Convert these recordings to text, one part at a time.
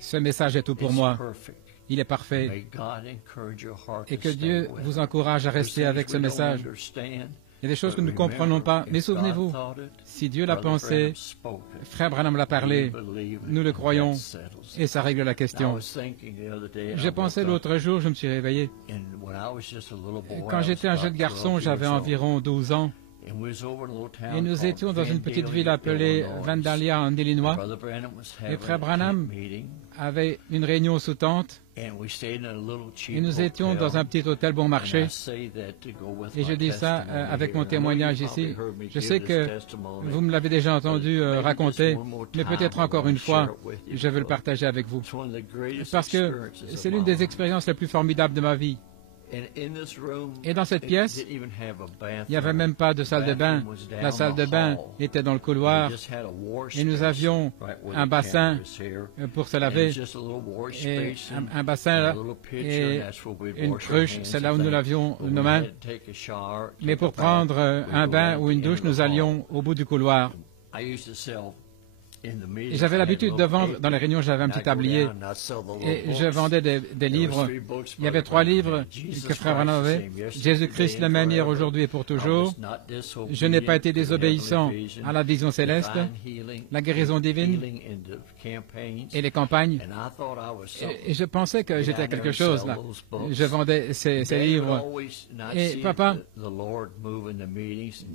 Ce message est tout pour moi. Il est parfait. Et que Dieu vous encourage à rester avec ce message. Il y a des choses que nous ne comprenons pas, mais souvenez-vous, si Dieu l'a pensé, Frère Branham l'a parlé, nous le croyons, et ça règle la question. J'ai pensé l'autre jour, je me suis réveillé. Quand j'étais un jeune garçon, j'avais environ 12 ans, et nous étions dans une petite ville appelée Vandalia, en Illinois, et Frère Branham avait une réunion sous tente, et nous étions dans un petit hôtel bon marché. Et je dis ça avec mon témoignage ici. Je sais que vous me l'avez déjà entendu raconter, mais peut-être encore une fois, je veux le partager avec vous. Parce que c'est l'une des expériences les plus formidables de ma vie. Et dans cette pièce, il n'y avait même pas de salle de bain. La salle de bain était dans le couloir et nous avions un bassin pour se laver, et un bassin là, et une cruche, c'est là où nous lavions nos mains. Mais pour prendre un bain ou une douche, nous allions au bout du couloir. Et j'avais l'habitude de vendre, dans les réunions, j'avais un petit tablier, et je vendais des livres. Il y avait 3 livres que Frère Branham avait. Jésus-Christ le même hier, aujourd'hui et pour toujours. Je n'ai pas été désobéissant à la vision céleste, la guérison divine et les campagnes. Et je pensais que j'étais quelque chose là. Je vendais ces livres. Et papa, vous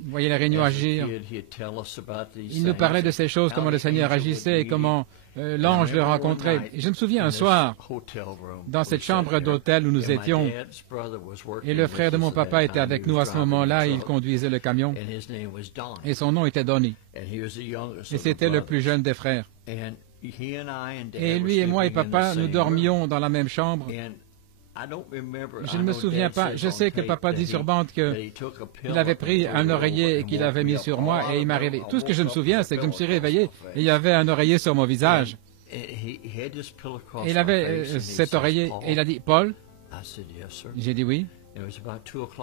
voyez les réunions agir. Il nous parlait de ces choses, comment le Seigneur agissait et comment l'ange le rencontrait. Et je me souviens un soir, dans cette chambre d'hôtel où nous étions, et le frère de mon papa était avec nous à ce moment-là, il conduisait le camion, et son nom était Donnie. Et c'était le plus jeune des frères. Et lui et moi et papa, nous dormions dans la même chambre. Je ne me souviens pas. Je sais que papa dit sur bande qu'il avait pris un oreiller et qu'il avait mis sur moi et il m'a réveillé. Tout ce que je me souviens, c'est que je me suis réveillé et il y avait un oreiller sur mon visage. Et il avait cet oreiller et il a dit « Paul ?» J'ai dit « Oui ».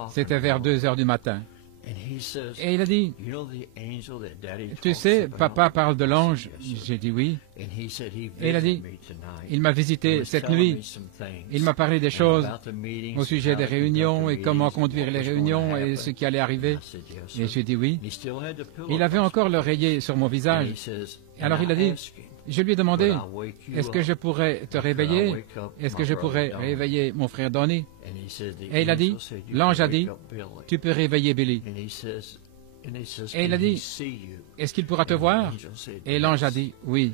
C'était vers 2 heures du matin. Et il a dit, tu sais, papa parle de l'ange. J'ai dit oui. Et il a dit, il m'a visité cette nuit. Il m'a parlé des choses au sujet des réunions et comment conduire les réunions et ce qui allait arriver. Et j'ai dit oui. Il avait encore l'oreiller sur mon visage. Alors il a dit, je lui ai demandé, est-ce que je pourrais te réveiller? Est-ce que je pourrais réveiller mon frère Donnie? Et il a dit, l'ange a dit, tu peux réveiller Billy. Et il a dit, est-ce qu'il pourra te voir? Et l'ange a dit, oui.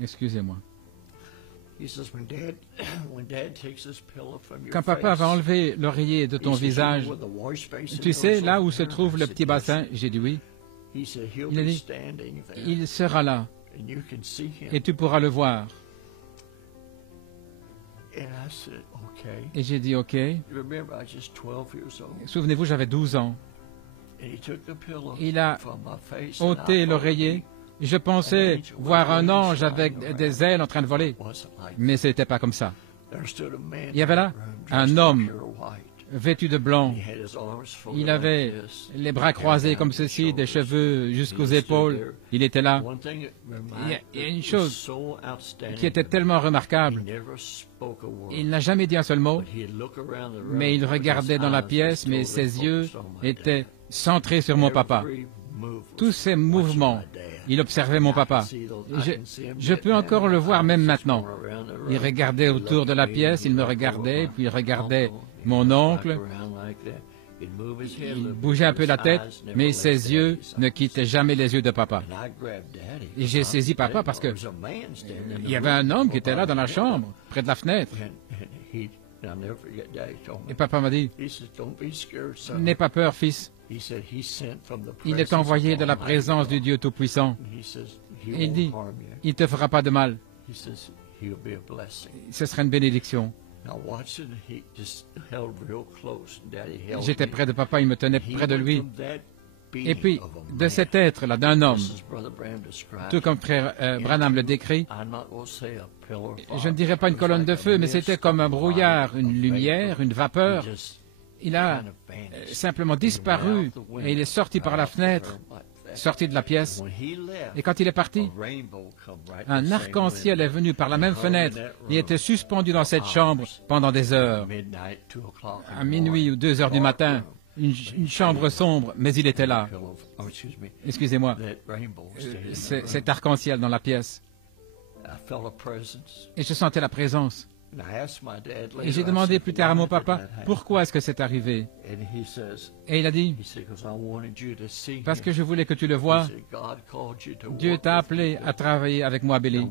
Excusez-moi. Quand papa va enlever l'oreiller de ton visage, tu sais là où se trouve le petit bassin? J'ai dit oui. Il a dit, il sera là et tu pourras le voir. Et j'ai dit, OK. Souvenez-vous, j'avais 12 ans. Il a ôté l'oreiller. Je pensais voir un ange avec des ailes en train de voler. Mais ce n'était pas comme ça. Il y avait là un homme vêtu de blanc. Il avait les bras croisés comme ceci, des cheveux jusqu'aux épaules. Il était là. Il y a une chose qui était tellement remarquable. Il n'a jamais dit un seul mot, mais il regardait dans la pièce, mais ses yeux étaient centrés sur mon papa. Tous ces mouvements, il observait mon papa. Je peux encore le voir même maintenant. Il regardait autour de la pièce, il me regardait, puis il regardait mon oncle. Il bougeait un peu la tête, mais ses yeux ne quittaient jamais les yeux de papa. Et j'ai saisi papa parce que il y avait un homme qui était là dans la chambre, près de la fenêtre. Et papa m'a dit, n'aie pas peur, fils. Il est envoyé de la présence du Dieu Tout-Puissant. Et il dit, il ne te fera pas de mal. Ce sera une bénédiction. J'étais près de papa, il me tenait près de lui. Et puis, de cet être-là, d'un homme, tout comme frère Branham le décrit, je ne dirais pas une colonne de feu, mais c'était comme un brouillard, une lumière, une vapeur. Il a simplement disparu et il est sorti par la fenêtre sorti de la pièce. Et quand il est parti, un arc-en-ciel est venu par la même fenêtre et était suspendu dans cette chambre pendant des heures. À minuit ou 2 heures du matin, une chambre sombre, mais il était là. Excusez-moi, cet arc-en-ciel dans la pièce. Et je sentais la présence. Et j'ai demandé plus tard à mon papa, pourquoi est-ce que c'est arrivé? Et il a dit, parce que je voulais que tu le vois. Dieu t'a appelé à travailler avec moi, Billy.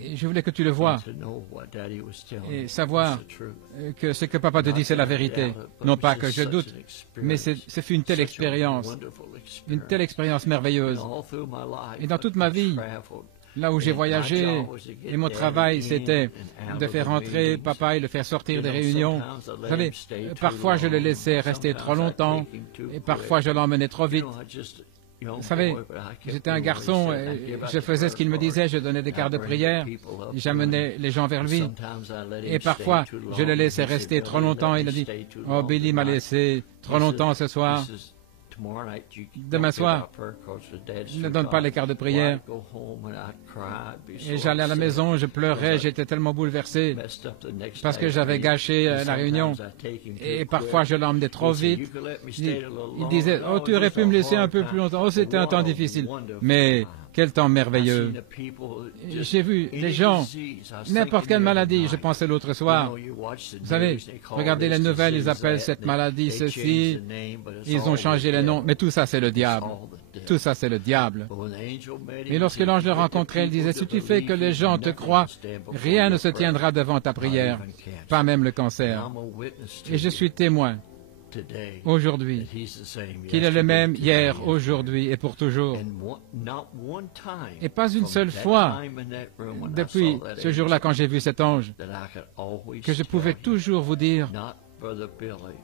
Et je voulais que tu le vois et savoir que ce que papa te dit, c'est la vérité. Non pas que je doute, mais ce fut une telle expérience merveilleuse. Et dans toute ma vie, là où j'ai voyagé, et mon travail, c'était de faire entrer papa et le faire sortir des réunions. Vous savez, parfois je le laissais rester trop longtemps, et parfois je l'emmenais trop vite. Vous savez, j'étais un garçon, et je faisais ce qu'il me disait, je donnais des quarts de prière, j'amenais les gens vers lui. Et parfois, je le laissais rester trop longtemps, il a dit, « Oh, Billy m'a laissé trop longtemps ce soir. » Demain soir, ne donne pas les quarts de prière. Et j'allais à la maison, je pleurais, j'étais tellement bouleversé parce que j'avais gâché la réunion. Et parfois, je l'emmenais trop vite. Il disait, « Oh, tu aurais pu me laisser un peu plus longtemps. Oh, c'était un temps difficile. » Mais quel temps merveilleux. J'ai vu des gens, n'importe quelle maladie, je pensais l'autre soir. Vous savez, regardez les nouvelles, ils appellent cette maladie ceci, ils ont changé les noms, mais tout ça c'est le diable. Tout ça c'est le diable. Et lorsque l'ange le rencontrait, il disait, si tu fais que les gens te croient, rien ne se tiendra devant ta prière, pas même le cancer. Et je suis témoin aujourd'hui, qu'il est le même hier, aujourd'hui et pour toujours. Et pas une seule fois, depuis ce jour-là quand j'ai vu cet ange, que je pouvais toujours vous dire,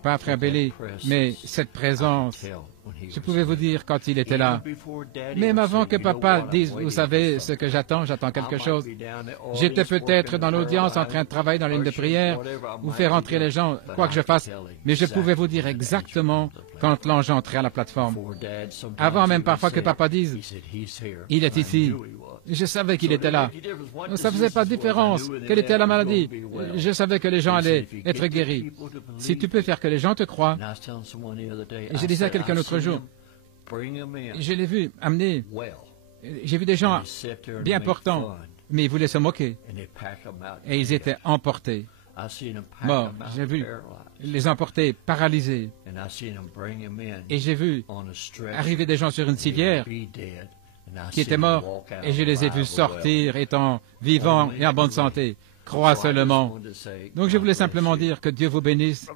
pas frère Billy, mais cette présence, je pouvais vous dire quand il était là. Même avant que papa dise, vous savez ce que j'attends quelque chose. J'étais peut-être dans l'audience en train de travailler dans l'une de prière, ou faire entrer les gens, quoi que je fasse, mais je pouvais vous dire exactement quand l'ange entrait à la plateforme. Avant même parfois que papa dise, il est ici. Je savais qu'il était là. Ça ne faisait pas de différence. Quelle était la maladie? Je savais que les gens allaient être guéris. Si tu peux faire que les gens te croient. Et je disais à quelqu'un l'autre jour, je l'ai vu amener. J'ai vu des gens bien portants, mais ils voulaient se moquer. Et ils étaient emportés. Morts. J'ai vu les emporter, paralysés. Et j'ai vu arriver des gens sur une civière qui étaient morts, et je les ai vus sortir étant vivants et en bonne santé. Crois seulement. Donc je voulais simplement dire que Dieu vous bénisse.